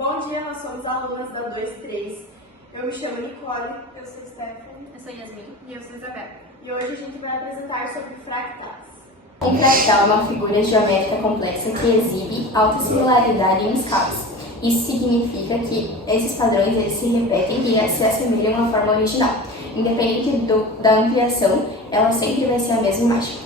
Bom dia, nós somos alunas da 2-3. Eu me chamo Nicole. Eu sou Stephanie. Eu sou Yasmin. E eu sou Isabel. E hoje a gente vai apresentar sobre fractais. Um fractal é uma figura geométrica complexa que exibe alta similaridade em escalas. Isso significa que esses padrões eles se repetem e se assemelham à forma original. Independente da ampliação, ela sempre vai ser a mesma imagem.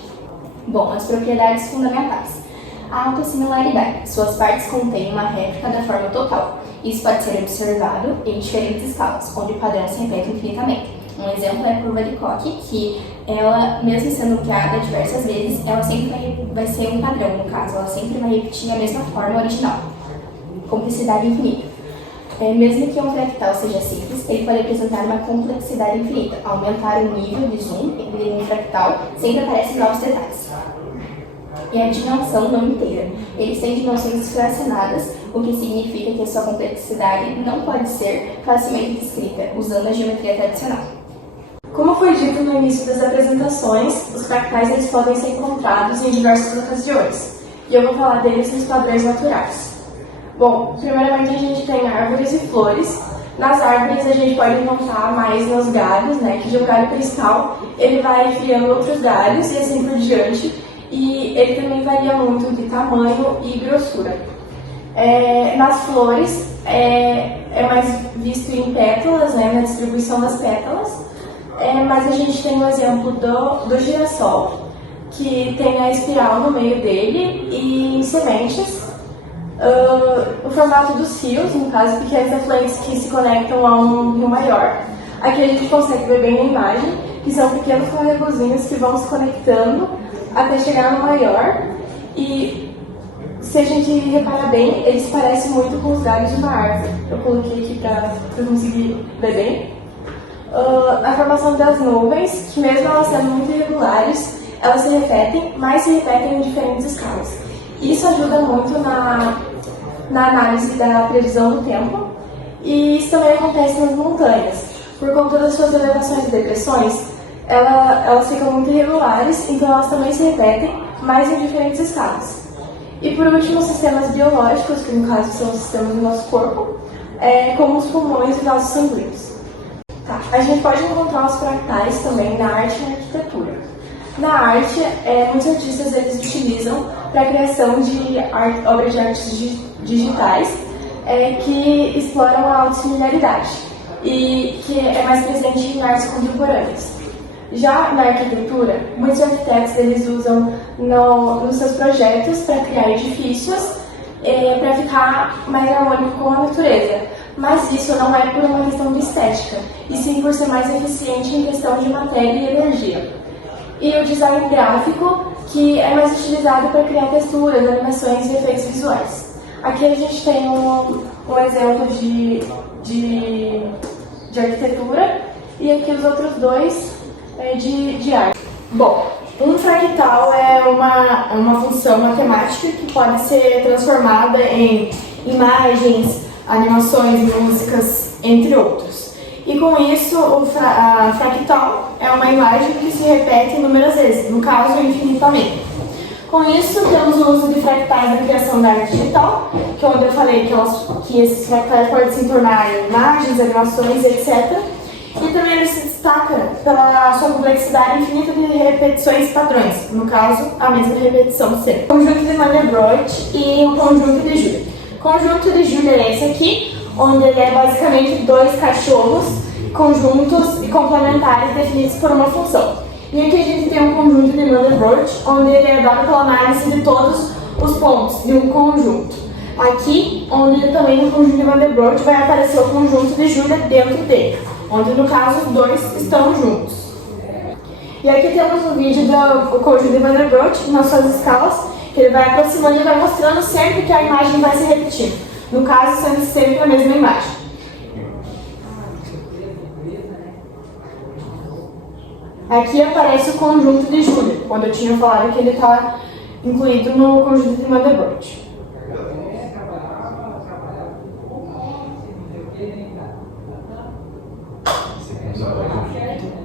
Bom, as propriedades fundamentais. A alta similaridade. Suas partes contêm uma réplica da forma total. Isso pode ser observado em diferentes escalas, onde o padrão se repete infinitamente. Um exemplo é a curva de Koch, que ela, mesmo sendo criada diversas vezes, ela sempre vai ser um padrão, no caso, ela sempre vai repetir a mesma forma original. Complexidade infinita. Mesmo que um fractal seja simples, ele pode apresentar uma complexidade infinita. Aumentar o nível de zoom de um fractal sempre aparecem novos detalhes. E a dimensão não inteira. Eles têm dimensões fracionadas, o que significa que a sua complexidade não pode ser facilmente descrita usando a geometria tradicional. Como foi dito no início das apresentações, os fractais eles podem ser encontrados em diversas ocasiões. E eu vou falar deles nos padrões naturais. Bom, primeiramente a gente tem árvores e flores. Nas árvores a gente pode encontrar mais nos galhos, que de um galho principal ele vai criando outros galhos e assim por diante. E ele também varia muito de tamanho e grossura. Nas flores é mais visto em pétalas, na distribuição das pétalas. Mas a gente tem um exemplo do girassol, que tem a espiral no meio dele e em sementes. O formato dos rios, no caso, pequenos afluentes que se conectam a um rio maior. Aqui a gente consegue ver bem na imagem, que são pequenos corregozinhos que vão se conectando até chegar no maior. E se a gente reparar bem, eles parecem muito com os galhos de uma árvore. Eu coloquei aqui para conseguir ver bem. A formação das nuvens, que mesmo elas sendo muito irregulares, elas se repetem, mas se repetem em diferentes escalas. Isso ajuda muito na análise da previsão do tempo, e isso também acontece nas montanhas. Por conta das suas elevações e depressões, elas ficam muito irregulares, então elas também se repetem, mas em diferentes escalas. E por último, os sistemas biológicos, que no caso são os sistemas do nosso corpo, como os pulmões e vasos sanguíneos. A gente pode encontrar os fractais também na arte e na arquitetura. Na arte, muitos artistas eles utilizam para a criação de obras de artes digitais que exploram a autossimilaridade e que é mais presente em artes contemporâneas. Já na arquitetura, muitos arquitetos eles usam nos seus projetos para criar edifícios para ficar mais harmônico com a natureza. Mas isso não é por uma questão de estética, e sim por ser mais eficiente em questão de matéria e energia. E o design gráfico, que é mais utilizado para criar texturas, animações e efeitos visuais. Aqui a gente tem um exemplo de arquitetura, e aqui os outros dois de arte. Bom, um fractal é uma função matemática que pode ser transformada em imagens, animações, músicas, entre outros. E com isso, a fractal é uma imagem que se repete inúmeras vezes, no caso, infinitamente. Com isso, temos o uso de fractais na criação da arte digital, que é onde eu falei que esses fractais podem se tornar em imagens, animações, etc. E também ele se destaca pela sua complexidade infinita de repetições e padrões, no caso, a mesma repetição sempre. O conjunto de Mandelbrot e o conjunto de Julia. O conjunto de Julia é esse aqui, onde ele é basicamente dois cachorros conjuntos e complementares definidos por uma função. E aqui a gente tem um conjunto de Mandelbrot, onde ele é dado pela análise de todos os pontos de um conjunto. Aqui, onde também no conjunto de Mandelbrot vai aparecer o conjunto de Julia dentro dele, onde no caso os dois estão juntos. E aqui temos um vídeo do conjunto de Mandelbrot nas suas escalas, que ele vai aproximando e vai mostrando sempre que a imagem vai se repetir. No caso, sendo sempre a mesma imagem. Aqui aparece o conjunto de Julia, quando eu tinha falado que ele está incluído no conjunto de Mandelbrot.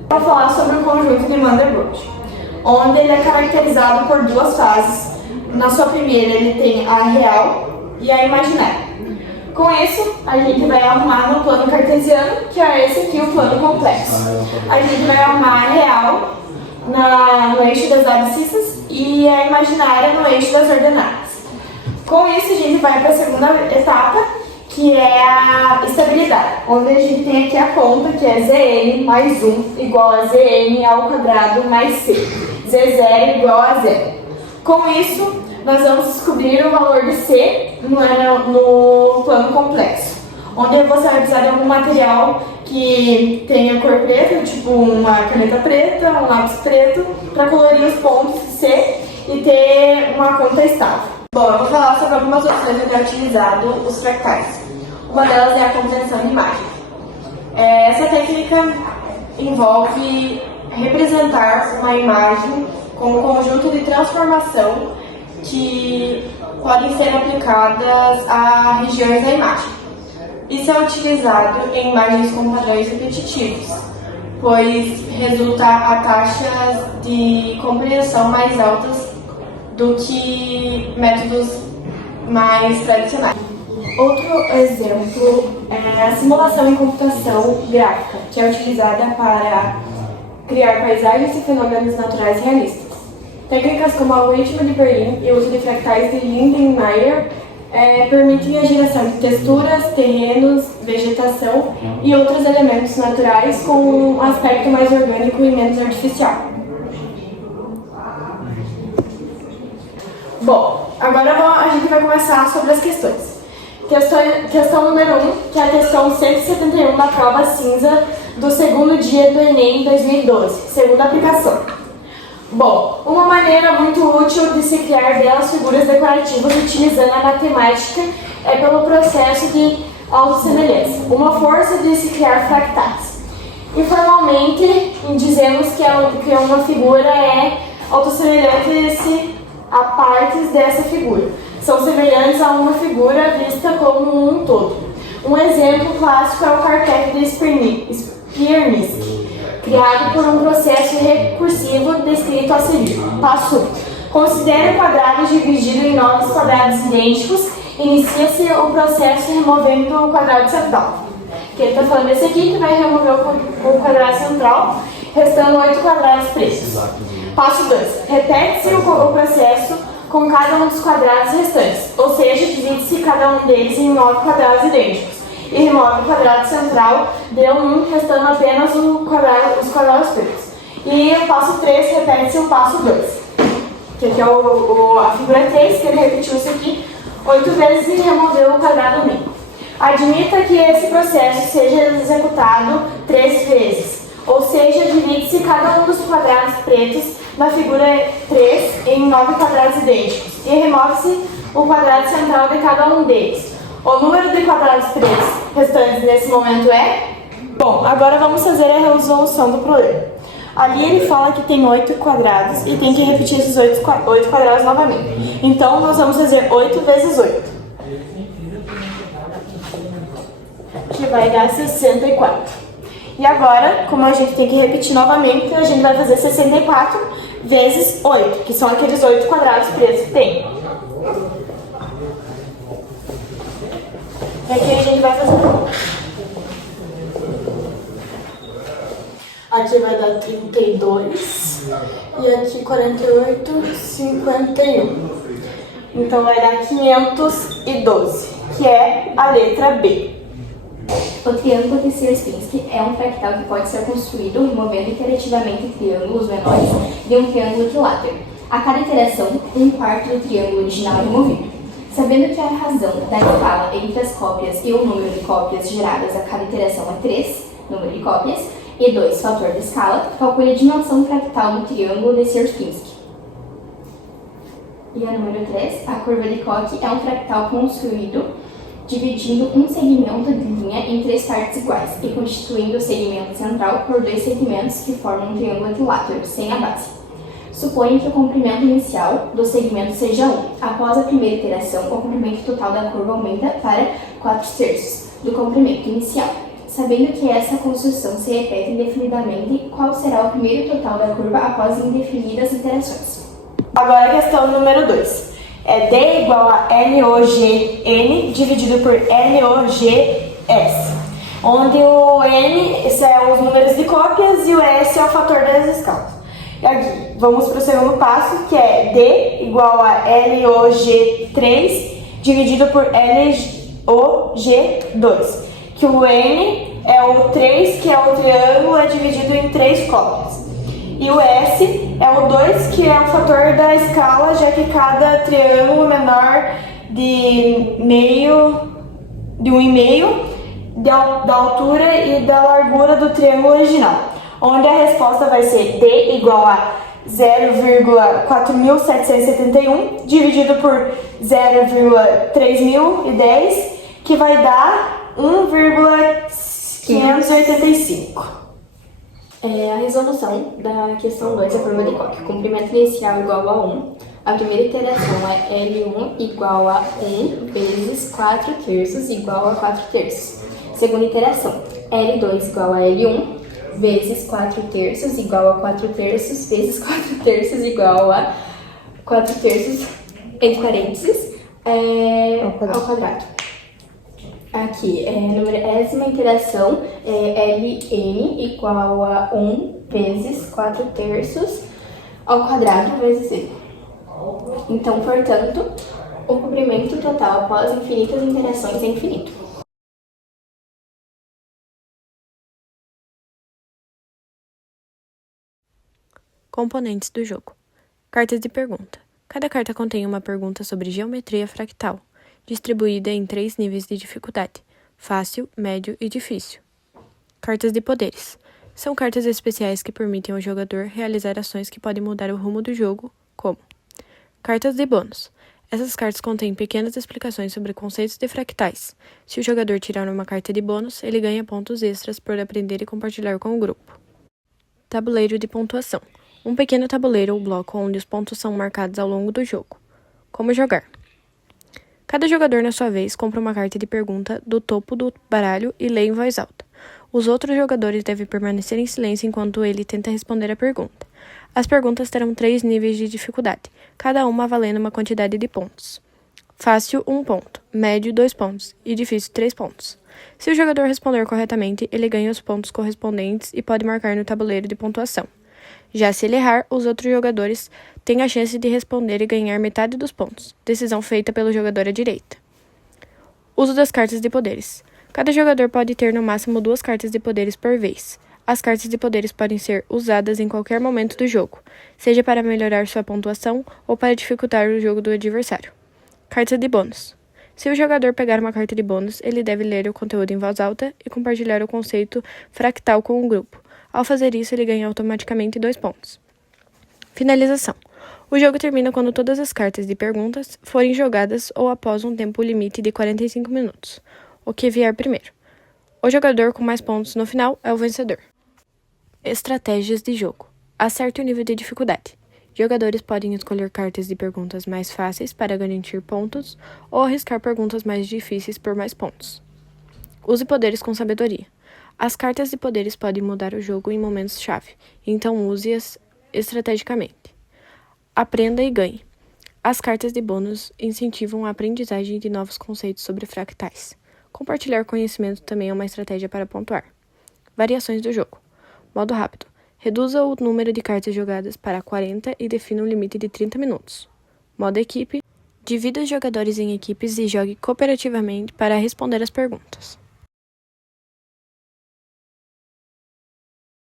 Vou falar sobre o conjunto de Mandelbrot, onde ele é caracterizado por duas fases. Na sua primeira, ele tem a real e a imaginária. Com isso, a gente vai arrumar no plano cartesiano, que é esse aqui, o plano complexo. A gente vai arrumar a real no eixo das abscissas e a imaginária no eixo das ordenadas. Com isso, a gente vai para a segunda etapa, que é a estabilidade, onde a gente tem aqui a conta, que é Zn mais 1 igual a Zn ao quadrado mais C. Z0 igual a 0. Com isso, nós vamos descobrir o valor de C no plano complexo, onde você vai precisar de algum material que tenha cor preta, tipo uma caneta preta, um lápis preto, para colorir os pontos de C e ter uma conta estável. Bom, eu vou falar sobre algumas opções de ter utilizado os fractais. Uma delas é a compreensão de imagem. Essa técnica envolve representar uma imagem como um conjunto de transformação que podem ser aplicadas a regiões da imagem. Isso é utilizado em imagens com padrões repetitivos, pois resulta a taxas de compreensão mais altas do que métodos mais tradicionais. Outro exemplo é a simulação em computação gráfica, que é utilizada para criar paisagens e fenômenos naturais realistas. Técnicas como o algoritmo de Berlim e o uso de fractais de Lindenmayer permitem a geração de texturas, terrenos, vegetação e outros elementos naturais com um aspecto mais orgânico e menos artificial. Bom, agora a gente vai começar sobre as questões. Questão número 1, que é a questão 171 da prova cinza do segundo dia do Enem 2012, segunda aplicação. Bom, uma maneira muito útil de se criar belas figuras decorativas utilizando a matemática é pelo processo de autossemelhança, uma força de se criar fractais. Informalmente, dizemos que uma figura é autossemelhante a partes dessa figura. São semelhantes a uma figura vista como um todo. Um exemplo clássico é o quarteto de Sperniski, criado por um processo recursivo descrito a seguir. Passo 1. Considere quadrados divididos em novos quadrados idênticos. Inicia-se o processo removendo o quadrado central. Que ele está falando esse aqui, que vai remover o quadrado central, restando 8 quadrados pretos. Passo 2. Repete-se o processo com cada um dos quadrados restantes, ou seja, divide-se cada um deles em 9 quadrados idênticos. E remove o quadrado central, deu 1, restando apenas os quadrados pretos. E o passo 3, repete-se o passo 2. Que aqui é a figura 3, que ele repetiu isso aqui 8 vezes e removeu o quadrado meio. Admita que esse processo seja executado 3 vezes, ou seja, divide-se cada um dos quadrados pretos na figura 3 em 9 quadrados idênticos e remove-se o quadrado central de cada um deles. O número de quadrados pretos restantes nesse momento é... Bom, agora vamos fazer a resolução do problema. Ali ele fala que tem 8 quadrados e tem que repetir esses 8 quadrados novamente. Então, nós vamos fazer 8 vezes 8, que vai dar 64. E agora, como a gente tem que repetir novamente, a gente vai fazer 64 vezes 8, que são aqueles 8 quadrados pretos que tem. E aqui a gente vai fazer. Aqui vai dar 32 e aqui 48, 51. Então vai dar 512, que é a letra B. O triângulo de Sierpinski é um fractal que pode ser construído removendo iterativamente triângulos menores de um triângulo equilátero. A cada iteração, 1/4 do triângulo original é removido. Sabendo que a razão da escala entre as cópias e o número de cópias geradas a cada iteração é 3, número de cópias, e 2, fator de escala, calcule a dimensão fractal do triângulo de Sierpinski. E a número 3, a curva de Koch é um fractal construído dividindo um segmento de linha em 3 partes iguais e constituindo o segmento central por 2 segmentos que formam um triângulo equilátero, sem a base. Suponha que o comprimento inicial do segmento seja 1. Após a primeira iteração, o comprimento total da curva aumenta para 4/3 do comprimento inicial. Sabendo que essa construção se repete indefinidamente, qual será o primeiro total da curva após indefinidas iterações? Agora a questão número 2. é D igual a LOGN dividido por LOGS, onde o N são os números de cópias e o S é o fator das escalas. E aqui, vamos para o segundo passo, que é D igual a LOG3 dividido por LOG2, que o N é o 3, que é o triângulo, é dividido em 3 cópias. E o S é o 2, que é o fator da escala, já que cada triângulo menor de 1,5 da altura e da largura do triângulo original, onde a resposta vai ser D igual a 0,4771 dividido por 0,3010, que vai dar 1,585. A resolução da questão 2 é a forma de Koch. Comprimento inicial igual a 1. A primeira iteração é L1 igual a 1 vezes 4 terços igual a 4 terços. Segunda iteração, L2 igual a L1 vezes 4 terços igual a 4 terços vezes 4 terços igual a 4 terços, entre parênteses, ao quadrado. Aqui, numerésima interação é Ln igual a 1 vezes 4 terços ao quadrado vezes n. Então, portanto, o comprimento total após infinitas interações é infinito. Componentes do jogo. Cartas de pergunta. Cada carta contém uma pergunta sobre geometria fractal, distribuída em 3 níveis de dificuldade: fácil, médio e difícil. Cartas de poderes. São cartas especiais que permitem ao jogador realizar ações que podem mudar o rumo do jogo, como cartas de bônus. Essas cartas contêm pequenas explicações sobre conceitos de fractais. Se o jogador tirar uma carta de bônus, ele ganha pontos extras por aprender e compartilhar com o grupo. Tabuleiro de pontuação. Um pequeno tabuleiro ou bloco onde os pontos são marcados ao longo do jogo. Como jogar? Cada jogador, na sua vez, compra uma carta de pergunta do topo do baralho e lê em voz alta. Os outros jogadores devem permanecer em silêncio enquanto ele tenta responder a pergunta. As perguntas terão 3 níveis de dificuldade, cada uma valendo uma quantidade de pontos. Fácil, 1 ponto, médio, 2 pontos e difícil, 3 pontos. Se o jogador responder corretamente, ele ganha os pontos correspondentes e pode marcar no tabuleiro de pontuação. Já se ele errar, os outros jogadores têm a chance de responder e ganhar metade dos pontos, decisão feita pelo jogador à direita. Uso das cartas de poderes. Cada jogador pode ter no máximo 2 cartas de poderes por vez. As cartas de poderes podem ser usadas em qualquer momento do jogo, seja para melhorar sua pontuação ou para dificultar o jogo do adversário. Carta de bônus. Se o jogador pegar uma carta de bônus, ele deve ler o conteúdo em voz alta e compartilhar o conceito fractal com o grupo. Ao fazer isso, ele ganha automaticamente 2 pontos. Finalização. O jogo termina quando todas as cartas de perguntas forem jogadas ou após um tempo limite de 45 minutos, o que vier primeiro. O jogador com mais pontos no final é o vencedor. Estratégias de jogo. Acerte o nível de dificuldade. Jogadores podem escolher cartas de perguntas mais fáceis para garantir pontos ou arriscar perguntas mais difíceis por mais pontos. Use poderes com sabedoria. As cartas de poderes podem mudar o jogo em momentos-chave, então use-as estrategicamente. Aprenda e ganhe. As cartas de bônus incentivam a aprendizagem de novos conceitos sobre fractais. Compartilhar conhecimento também é uma estratégia para pontuar. Variações do jogo. Modo rápido. Reduza o número de cartas jogadas para 40 e defina um limite de 30 minutos. Modo equipe. Divida os jogadores em equipes e jogue cooperativamente para responder as perguntas.